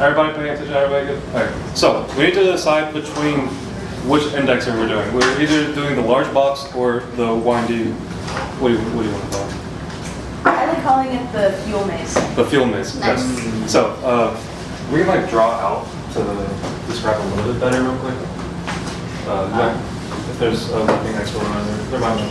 Everybody paying attention? Everybody good? All right. So we need to decide between which indexer we're doing. We're either doing the large box or the windy. What do you want to call it? I like calling it the fuel maze. The fuel maze. Nice. Yes. So we can like draw out to describe a little bit better real quick. If there's a working export on there might be.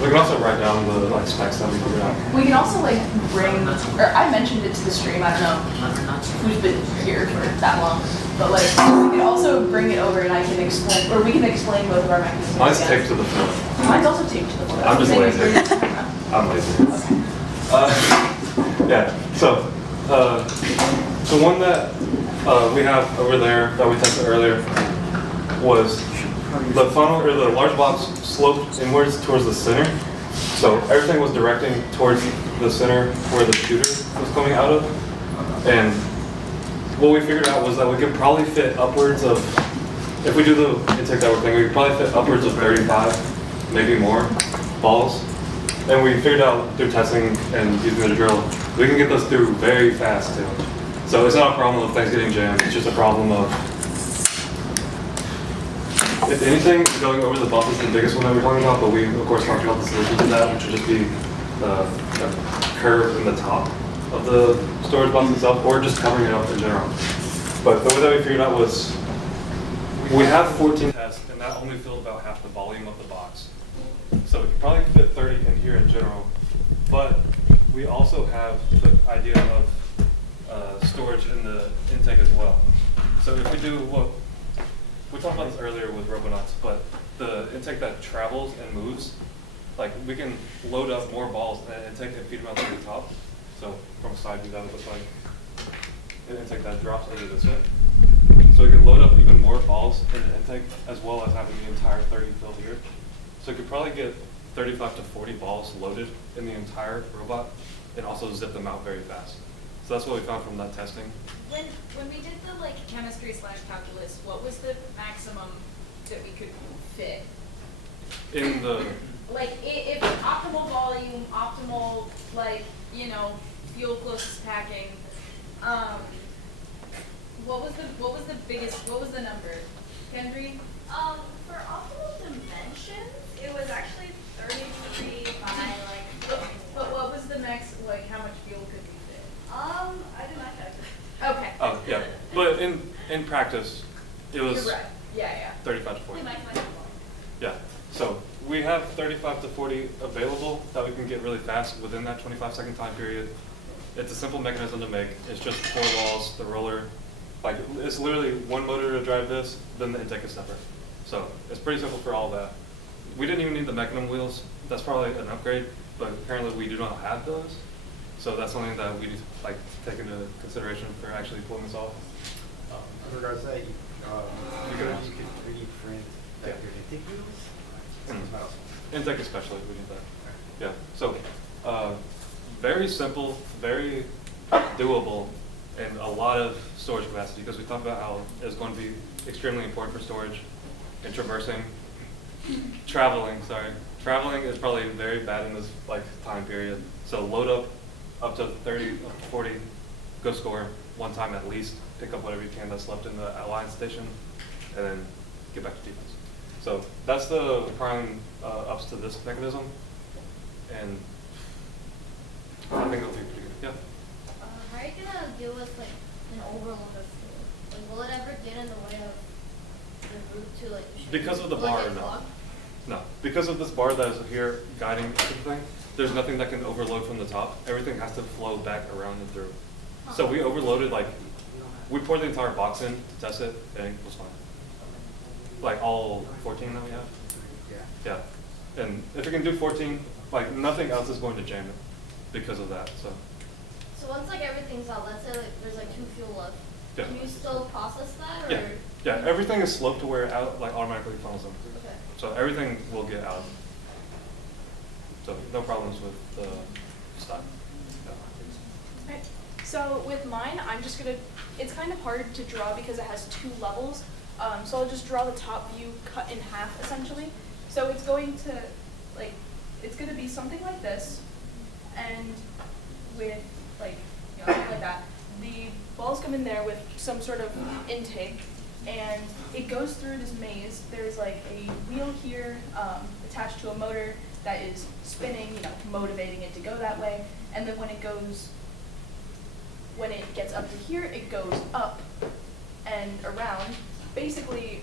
We can also write down the like specs that we figured out. We can also like bring, or I mentioned it to the stream, I don't know who's been here for that long, but like we can also bring it over and I can explain, or we can explain both of our mechanisms. Mine's taped to the floor. Mine's also taped to the floor. I'm just lazy. I'm lazy. Okay. Yeah, so the one that we have over there that we tested earlier was the funnel, or the large box sloped inwards towards the center. So everything was directing towards the center where the shooter was coming out of. And what we figured out was that we could probably fit upwards of, if we do the intake that we're thinking, we could probably fit upwards of 35, maybe more, balls. And we figured out through testing and using the drill, we can get those through very fast too. So it's not a problem of things getting jammed, it's just a problem of, if anything, going over the bump is the biggest one that we're talking about, but we of course talked about the solution to that, which would just be a curve in the top of the storage box itself, or just covering it up in general. But the way that we figured out was, we have 14 tests, and that only filled about half the volume of the box. So we could probably fit 30 in here in general, but we also have the idea of storage in the intake as well. So if we do what, we talked about this earlier with Robonauts, but the intake that travels and moves, like we can load up more balls in an intake and feed them out to the top. So from a side view that would look like an intake that drops over this way. So we could load up even more balls in the intake as well as having the entire 30 filled here. So we could probably get 35 to 40 balls loaded in the entire robot and also zip them out very fast. So that's what we found from that testing. When we did the like chemistry / calculus, what was the maximum that we could fit? In the like if optimal volume, optimal like fuel closest packing, what was the biggest? What was the number, Kendry? For optimal dimensions, it was actually 33 by like. But what was the max? Like how much fuel could we fit? I did not calculate. Okay. Oh yeah, but in practice, it was You're right. Yeah. 35 to 40. We might find it more. Yeah. So we have 35 to 40 available that we can get really fast within that 25-second time period. It's a simple mechanism to make. It's just 4 walls, the roller. Like it's literally one motor to drive this, then the intake is separate. So it's pretty simple for all that. We didn't even need the mechanism wheels. That's probably an upgrade, but apparently we do not have those. So that's something that we need to take into consideration for actually pulling this off. In regards to that, you could 3D print your intake wheels? Intake especially, we need that. Yeah, so very simple, very doable, and a lot of storage capacity because we talked about how it's going to be extremely important for storage and traversing. Traveling is probably very bad in this time period. So load up to 30, up to 40, go score one time at least, pick up whatever you can that's left in the alliance station, and then get back to defense. So that's the prime ups to this mechanism, and I think it'll be pretty good. Yeah. How are you gonna deal with an overload of fuel? Will it ever get in the way of the route to the ship? Because of the bar, no. No, because of this bar that is here guiding everything, there's nothing that can overload from the top. Everything has to flow back around and through. So we overloaded, we poured the entire box in to test it, and it was fine. All 14 that we have? Yeah. And if it can do 14, nothing else is going to jam it because of that, so. So once everything's out, let's say there's 2 fuel left, Yeah. can you still process that? Or? Yeah, everything is sloped to where it automatically funnels in. Okay. So everything will get out. So no problems with the stock. Yeah. Okay. So with mine, I'm just gonna, it's kind of hard to draw because it has 2 levels. So I'll just draw the top view cut in half essentially. So it's going to, it's gonna be something like this. And balls come in there with some sort of intake, and it goes through this maze. There's like a wheel here attached to a motor that is spinning, motivating it to go that way. And then when it gets up to here, it goes up and around, basically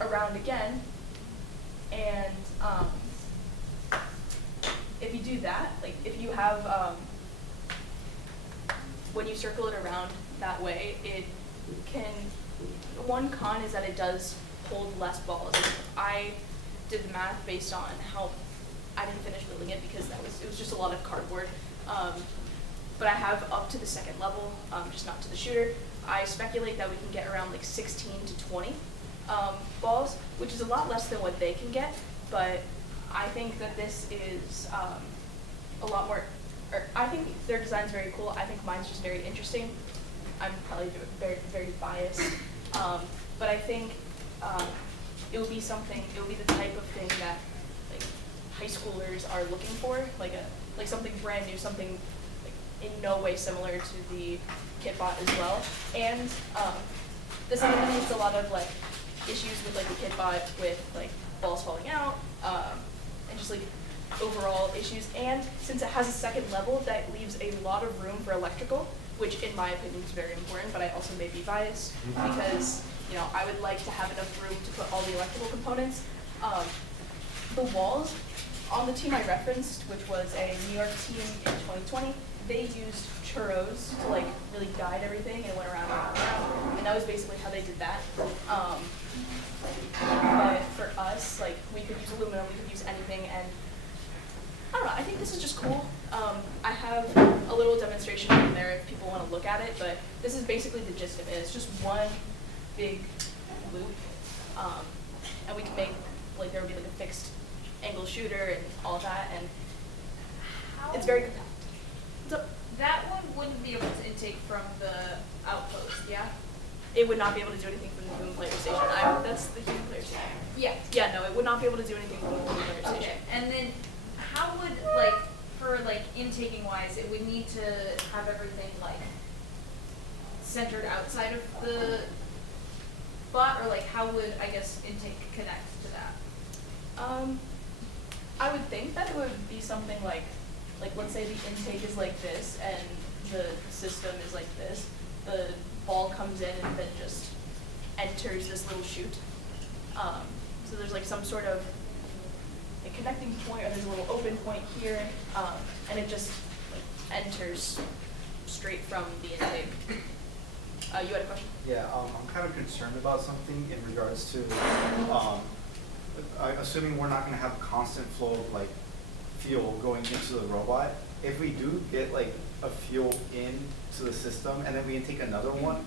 around again. And if you do that, like if you have, when you circle it around that way, it can, one con is that it does hold less balls. I did the math based on how, I didn't finish building it because it was just a lot of cardboard. But I have up to the second level, just not to the shooter. I speculate that we can get around like 16 to 20 balls, which is a lot less than what they can get, but I think that this is a lot more, I think their design's very cool. I think mine's just very interesting. I'm probably very, very biased, but I think it will be the type of thing that like high schoolers are looking for, like something brand new, something like in no way similar to the kitbot as well. And this eliminates a lot of like issues with like the kitbot with like balls falling out and just like overall issues. And since it has a second level, that leaves a lot of room for electrical, which in my opinion is very important, but I also may be biased because I would like to have enough room to put all the electrical components. The walls on the team I referenced, which was a New York team in 2020, they used churros to like really guide everything, and it went around and around and around, and that was basically how they did that. But for us, like we could use aluminum, we could use anything, and I don't know, I think this is just cool. I have a little demonstration in there if people want to look at it, but this is basically the gist of it. It's just one big loop, and we can make, like there would be like a fixed angle shooter and all that, and it's very compact. So That one wouldn't be able to intake from the outpost, yeah? it would not be able to do anything from the human player station. That's the human player station. Yeah. Yeah, no, it would not be able to do anything from the human player Okay, station. and then how would, like, for like intaking wise, it would need to have everything like centered outside of the bot, or like how would, I guess, intake connect to that? I would think that it would be something like let's say the intake is like this and the system is like this. The ball comes in and then just enters this little chute. So there's like some sort of a connecting point, or there's a little open point here, and it just like enters straight from the intake. You had a question? Yeah, I'm kind of concerned about something in regards to, assuming we're not going to have constant flow of like fuel going into the robot. If we do get like a fuel into the system and then we intake another one,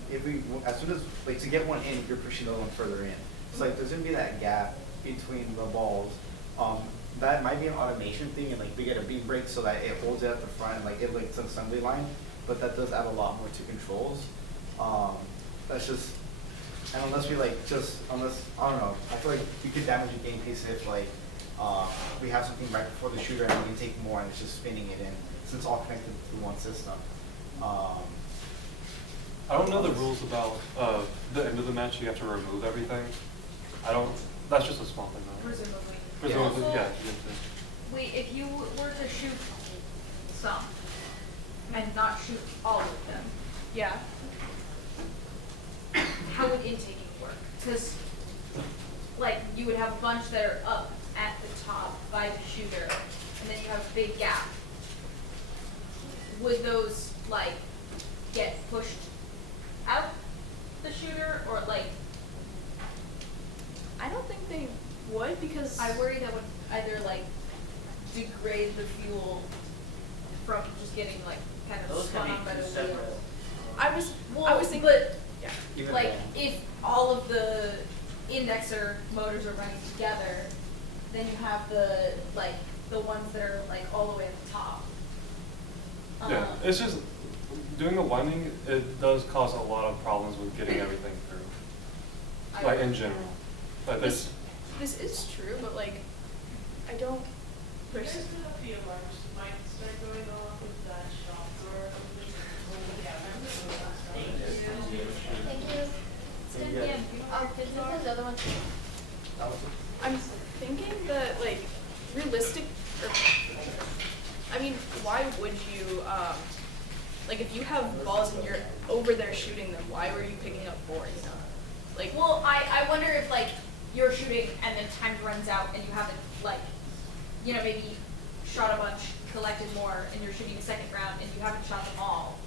as soon as like to get one in, you're pushing the other one further in. It's like there's going to be that gap between the balls. That might be an automation thing, and like we get a beam brake so that it holds it at the front, and like it like it's an assembly line, but that does add a lot more to controls. That's just, and unless we like I don't know, I feel like we could damage the game pace if like we have something right before the shooter and we can take more and it's just spinning it in, since it's all connected to one system. I don't know the rules about the end of the match. You have to remove everything. That's just a small thing though. Presumably. Presumably, Also, yeah. wait, if you were to shoot some and not shoot all of them, Yeah. how would intaking work? Because, like, you would have a bunch that are up at the top by the shooter, and then you have a big gap. Would those, like, get pushed out the shooter, or, like, I don't think they would, because I worry that would either, like, degrade the fuel from just getting, like, kind of Those spun can on by be the two wheel. separate. I was thinking, but yeah. Even like, then. if all of the indexer motors are running together, then you have the, like, the ones that are, like, all the way at the top. Yeah, it's just doing the winding. It does cause a lot of problems with getting everything through, like in general. But This is true, but like, I don't. There's gonna be alarms might start going off with that shop door opening. Yeah, remember the last time? I mean, why would you, like, if you have balls and you're over there shooting them, why were you picking up more, you know? Like, Well, I wonder if like you're shooting and then time runs out and you haven't like, you know, maybe shot a bunch, collected more, and you're shooting a second round and you haven't shot them all,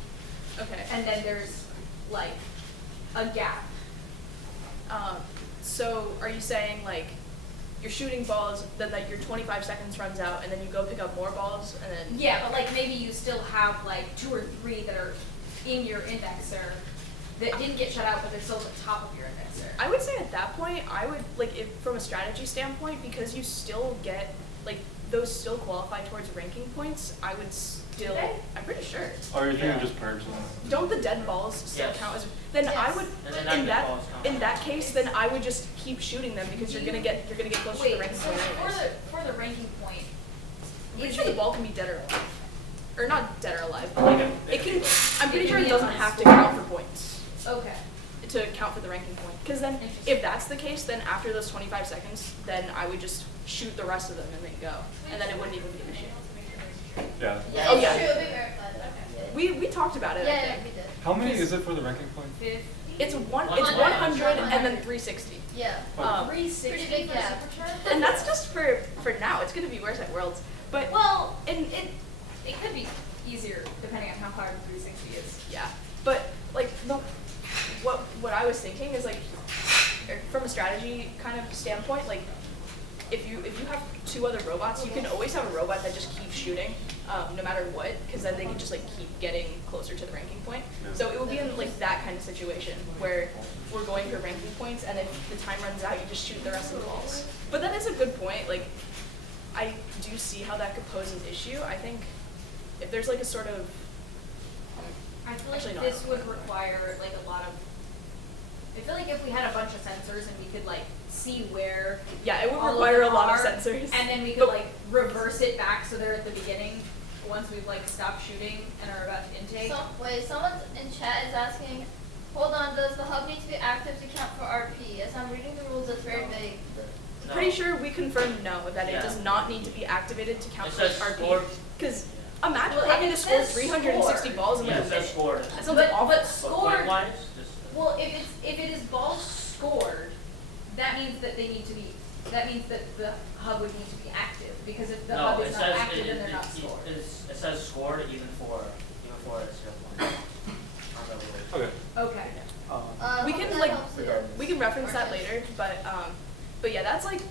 okay. and then there's like a gap. So are you saying, like, you're shooting balls, then like your 25 seconds runs out, and then you go pick up more balls, and then... Yeah, but like maybe you still have like 2 or 3 that are in your indexer that didn't get shut out, but they're still at the top of your indexer. I would say at that point, I would, like, if from a strategy standpoint, because you still get, like, those still qualify towards ranking points, I would still, Okay. I'm pretty sure. Or you can just purge them. Don't the dead balls still Yes. count as, then I Yes. would, And then in dead that, balls count. in that case, then I would just keep shooting them, because you're gonna get closer to the Wait, ranking so point anyways. for the ranking point, I'm pretty is sure the it- ball can be dead or alive. Or not dead or alive, but like, it can, I'm pretty It sure can it be doesn't on have to score. count for points, Okay. to count for the ranking point. Because then, Interesting. if that's the case, then after those 25 seconds, then I would just shoot the rest of them and then go. And then it wouldn't even be an issue. Yeah. Yeah, Oh, it's yeah. true, it'll be verified. Okay. We talked about it, I Yeah, think. we did. How many is it for the ranking point? 50. It's 100 100 and then 360. Yeah. 360 Pretty big for gap. Supercharged? And that's just for now. It's gonna be worse at Worlds. But Well, it could be easier depending on how hard 360 is. yeah. But like what I was thinking is, like, from a strategy kind of standpoint, like, if you have 2 other robots, you can always have a robot that just keeps shooting, no matter what, because then they can just like keep getting closer to the ranking point. Yeah. So it would be in like that kind of situation where we're going for ranking points, and if the time runs out, you just shoot the rest of the balls. But that is a good point. Like, I do see how that could pose an issue. I think if there's like a sort of I feel like Actually, no, I this don't would think so. require like a lot of. I feel like if we had a bunch of sensors and we could like see where. yeah, it would all of require a them lot of are, sensors. And then we could But- like reverse it back so they're at the beginning once we've like stopped shooting and are about to intake. Wait, someone in chat is asking, hold on, does the hub need to be active to count for RP? As I'm reading the rules, it's very vague. No. Pretty sure we confirmed no, that it Yeah. does not need to be activated to count It for says RP. score. Because imagine Well, having it to score says 360 score. balls in Yeah, like a it minute. says scored. That sounds But awful. but But scored. point-wise, just. Well, if it is balls scored, that means that they need to be. That means that the hub would need to be active, because if the No, hub it is not says, active, then they're not scored. it says scored even for a 0 point. On the rule. Okay. Okay. We Hope can that like helps you. we can reference that later, but yeah, that's like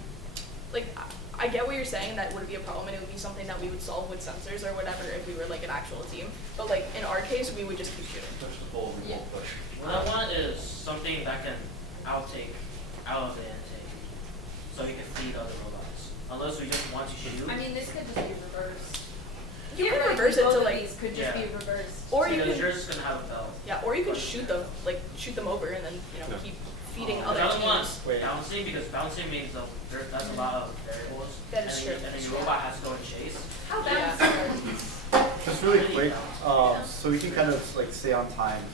I get what you're saying, that would be a problem, and it would be something that we would solve with sensors or whatever if we were like an actual team. But like in our case, we would just keep shooting. Push the ball, we won't push. What I want is something that can outtake out of the intake, so you can feed other robots. Unless we just want to shoot. I mean, this could just be reversed. You could Theoretically, reverse it both to of like these could just Yeah. be reversed. or you because could you're just gonna have a belt. yeah, or you could shoot them over and then Yeah. keep feeding But other I don't want teams. bouncing, because bouncing means that's a lot of variables. That is and true. And then your robot has to go and chase. How Yeah. bad are these? Just really quick, so we can kind of like stay on time.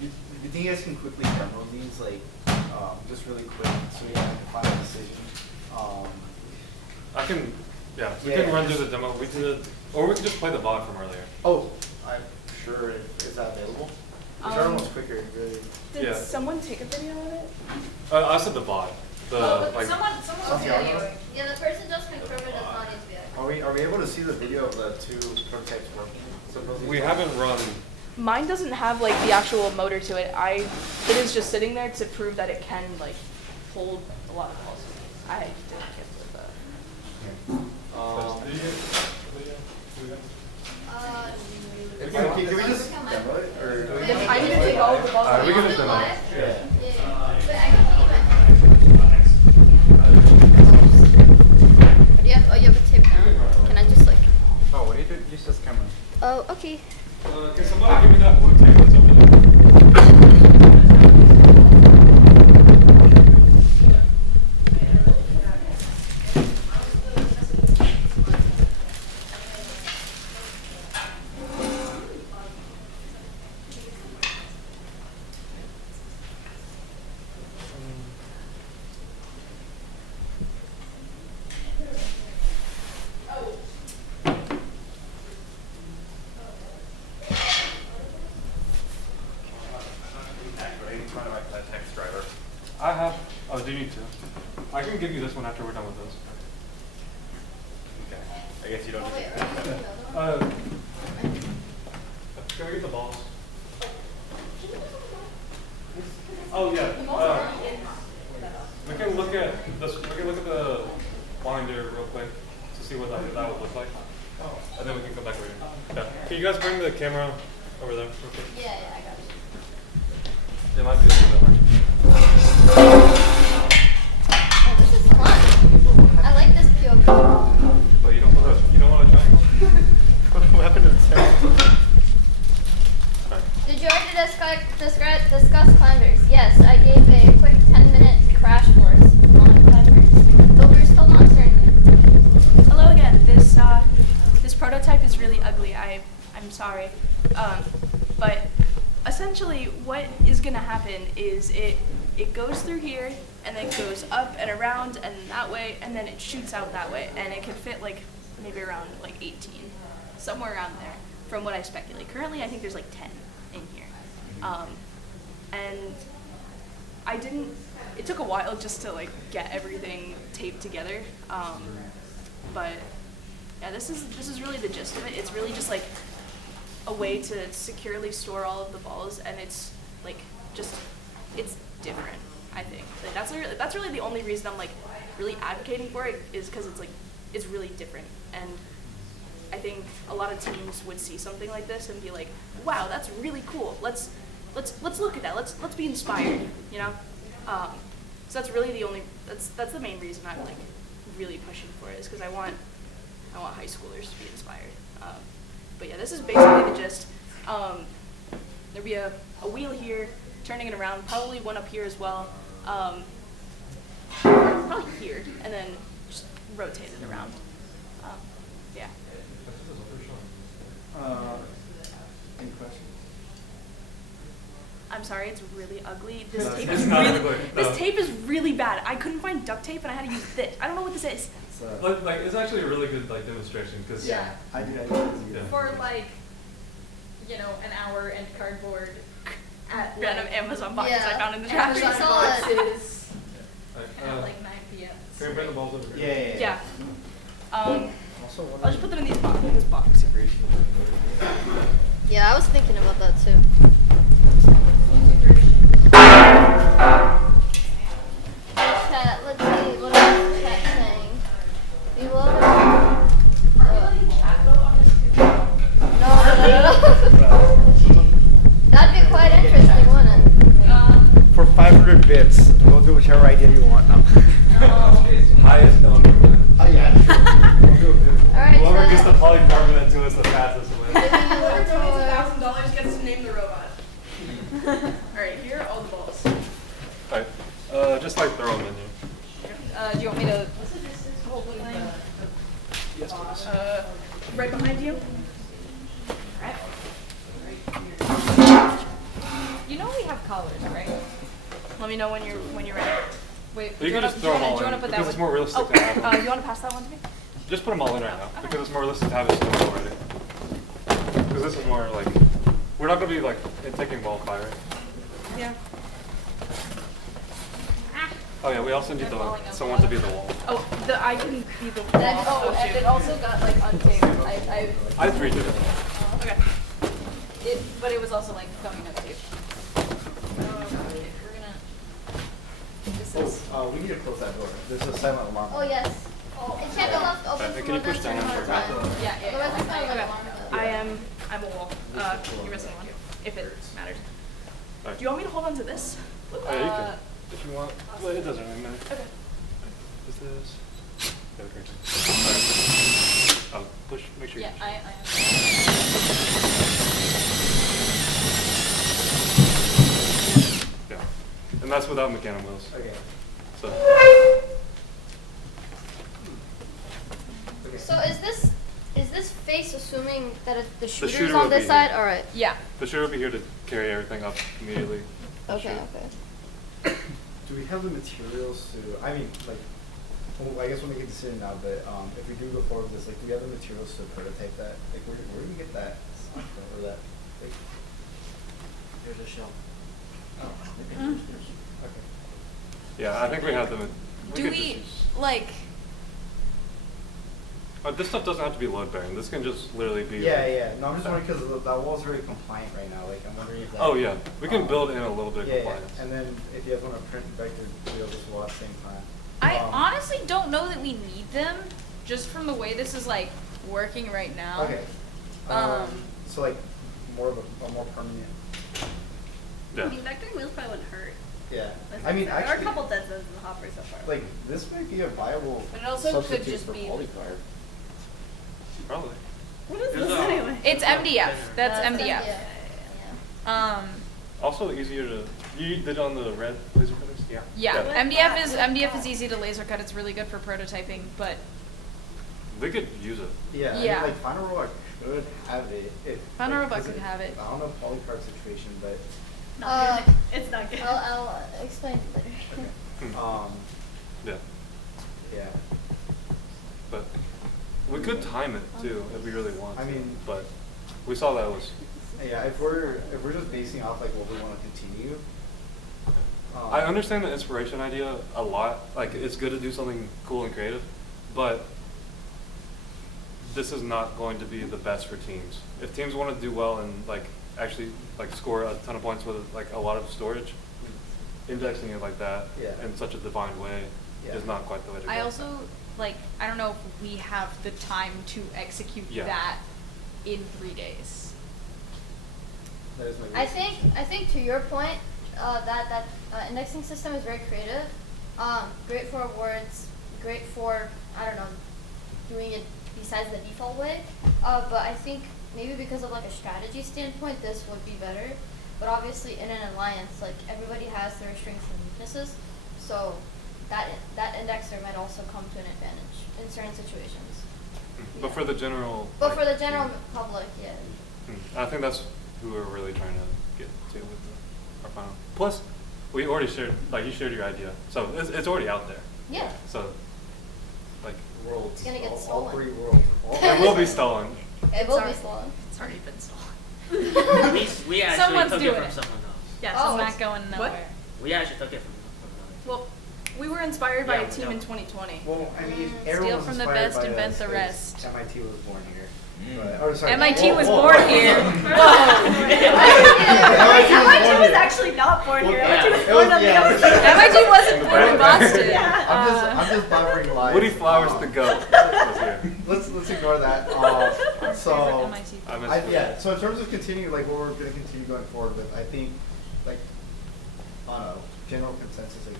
You think you guys can quickly demo these, like, just really quick, so we can make a final decision? I can, yeah, we Yeah. can run through the demo. We did, or we can just play the bot from earlier. Oh, I'm sure, is that available? Whichever one's quicker, really. Did Yeah. someone take a video of it? I said the bot. The Oh, but like. someone was Something videoing. Yeah, the person just confirmed it does not need to be active. Are we able to see the video of the 2 prototypes working? supposedly? We haven't run. Mine doesn't have like the actual motor to it. It is just sitting there to prove that it can like hold a lot of balls. I didn't get with that. Can we just demo it, or do we? I'm gonna take all of the balls. Alright, we Is can it demo. live? Yeah. Yeah. But I can leave it. Oh, you have a tape down. Can I just like? Oh, what do you do? Use this camera. Oh, okay. Can somebody give me that blue tape that's over there? can give you this one after we're done with this. Okay. I guess you don't. Oh, wait, are you doing another one? Can we get the balls? Oh yeah. We can look at this. We can look at the binder real quick to see what that would look like, and then we can come back over here. Yeah. Can you guys bring the camera over there real quick? Yeah, I got it. It might be a little bit hard. Oh, this is fun. I like this POV. But you don't want to try. What happened to the sound? Did you already discuss climbers? Yes, I gave a quick 10-minute crash course on climbers. But we're still not starting yet. Hello again. This prototype is really ugly. I'm sorry. But essentially what is gonna happen is it goes through here and then goes up and around and that way and then it shoots out that way and it can fit like maybe around like 18, somewhere around there from what I speculate. Currently I think there's like 10 in here. And it took a while just to like get everything taped together. But yeah, this is really the gist of it. It's really just like a way to securely store all of the balls, and it's like it's different. I think like, that's really the only reason I'm like really advocating for it is because it's really different, and I think a lot of teams would see something like this and be like, wow, that's really cool. Let's look at that. Let's be inspired, you know. So that's really that's the main reason I'm like really pushing for it is because I want high schoolers to be inspired. But yeah, this is basically the gist. There'll be a wheel here, turning it around, probably one up here as well. Probably here, and then just rotate it around. Yeah. Any questions? I'm sorry, it's really ugly. This No, tape it's is not really ugly, no. this tape is really bad. I couldn't find duct tape and I had to use this. I don't know what this is. But like, it's actually a really good like demonstration because Yeah. I did. Yeah. For like, you know, an hour and cardboard at Random like, Amazon boxes I Yeah. found in the trash. Amazon Amazon boxes at like 9 p.m. Can we bring the balls over here? Yeah. Yeah. Also, what I'll just put them in this box. Yeah, I was thinking about that too. Chat, let's see, what is chat saying? We will. No. That'd be quite interesting, wouldn't it? For 500 bits, we'll do whichever idea you want now. Highest number. Oh yeah. Alright, Whoever gets the chat. polycarbonate to us the fastest wins. Whoever donates $1,000 gets to name the robot. Alright, here are all the balls. Alright, just like throw them in here. Do you want me to hold the thing? Yes, please. Right behind you. You know we have collars, right? Let me know when you're ready. Wait, But you can just throw them all in put that because it's one? more realistic Oh, to have them. you want to pass that one to me? Just put them all in right now because it's more realistic to have it snowed already. Because this is more like, we're not going to be like taking ball fire. Yeah. Oh yeah, we also need someone to be the wall. Oh, I can be the wall. Oh, and it also got like untaped. I 3D it. Okay. But it was also like coming up taped. We're gonna. This is. We need to close that door. There's a silent alarm. Oh, yes. It can't be left open Can for you more push than a down certain on amount of your time. Yeah, Otherwise, it's not yeah. gonna alarm. I'm a wall. You're missing one. If it matters. Alright. Do you want me to hold on to this? Oh, yeah, you can. If you want. Well, it doesn't really matter. Okay. Is this? Yeah, great. Push, make sure you Yeah, push. I have. Yeah. And that's without mechanical wheels. Okay. So, So is this face assuming that the shooter's shooter on will this be side? here. All right. Yeah. the shooter will be here to carry everything up immediately. Okay. Sure. Okay. Do we have the materials to? I mean, like, well, I guess we'll make a decision now. But if we do go forward with this, like, do we have the materials to prototype that? Like, where do we get that? Or that? Like, Here's a shell. oh. Okay. Yeah, I think we have them. We do could we, just use- like, This stuff doesn't have to be load bearing. This can just literally be. Yeah, like- yeah. No, I'm just wondering because that wall's very compliant right now. Like, I'm wondering if that. Oh yeah, we can build in a little bit of Yeah, yeah. compliance. And then if you guys want to print vector wheels as well at the same time. I honestly don't know that we need them, just from the way this is like working right now. Okay. So like more of a more permanent. Yeah. I mean, vectoring wheels probably wouldn't hurt. Yeah. Let's I mean, say. There are a actually, couple dead zones in the hopper so far. like this might be a viable But it also could substitute just for be- polycarb. Probably. What is There's this a- anyway? It's MDF. That's That's MDF. Yeah. Also easier to. You did on the red laser cutters. Yeah. Yeah, MDF is easy to laser cut. It's really good for prototyping, but They could use it. Yeah. Yeah. I mean, like Final Robot could have it. Final like, Robot 'cause could have it. I don't know polycarb situation, but Not good. It's not good. I'll explain it later. Yeah. yeah. But we could time it too if we really want. I to, mean- but we saw that was. Yeah, if we're just basing off like what we want to continue. I understand the inspiration idea a lot. Like it's good to do something cool and creative, but this is not going to be the best for teams. If teams want to do well and like actually like score a ton of points with like a lot of storage, indexing it like that Yeah. in such a defined way Yeah. is not quite the way to go. I also like I don't know if we have the time to execute Yeah. that in 3 days. That is my I think to your point, that indexing system is very creative. Great for awards, great for I don't know, doing it besides the default way. But I think maybe because of like a strategy standpoint, this would be better. But obviously in an alliance, like everybody has their strengths and weaknesses, so that indexer might also come to an advantage in certain situations. But for the general. But like, for the general team, public, yeah. I think that's who we're really trying to get to with our final. Plus, we already shared, like you shared your idea, so it's already out there. Yeah. So, like, worlds. It's gonna get all stolen. 3 worlds. it will be stolen. It will be Sorry. stolen. It's already been stolen. We actually Someone's took doing it from it. someone else. Yeah, Oh. it's not going nowhere. We actually took it from another. Well, we were inspired by Yeah, a team we in know. 2020. Well, I mean, Steal everyone was from the inspired best, by invent us the 'cause rest. MIT was born here. But, or, sorry, MIT was whoa, born whoa. here. MIT MIT was here. actually not born here. Yeah. MIT was It born was- on the yeah. other side. MIT wasn't born in Boston. I'm just buffering live. Woody Flowers the goat was here. Let's ignore that. Our So favorite MIT. I miss Woody. yeah. So in terms of continuing, like what we're going to continue going forward with, I think, like, I don't know, general consensus. Like,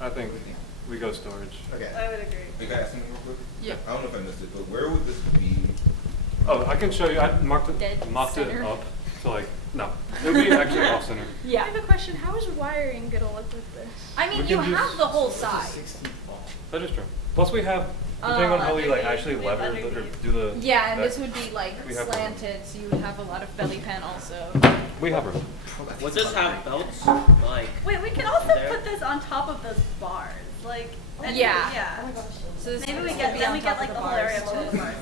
I think we go storage. okay. I would agree. Hey, can I ask something real quick? Yeah. I don't know if I missed it, but where would this be? Oh, I can show you. I mocked it Dead center. up. So like, no, it would be actually off center. I Yeah. have a question. How is wiring gonna look with this? I mean, We you can have use- the whole side. 60 ball. That is true. Plus we have, depending on how we like actually lever the, or do the. Yeah, and that- this would be like we have room. slanted, so you would have a lot of belly pan also. We have room. Would this have belts? Like, Wait, we can also There. put this on top of those bars. Like, and- Yeah. Yeah. Oh my gosh. So this Maybe would we still get be then on we top get like of the whole bars, area below the too. bars.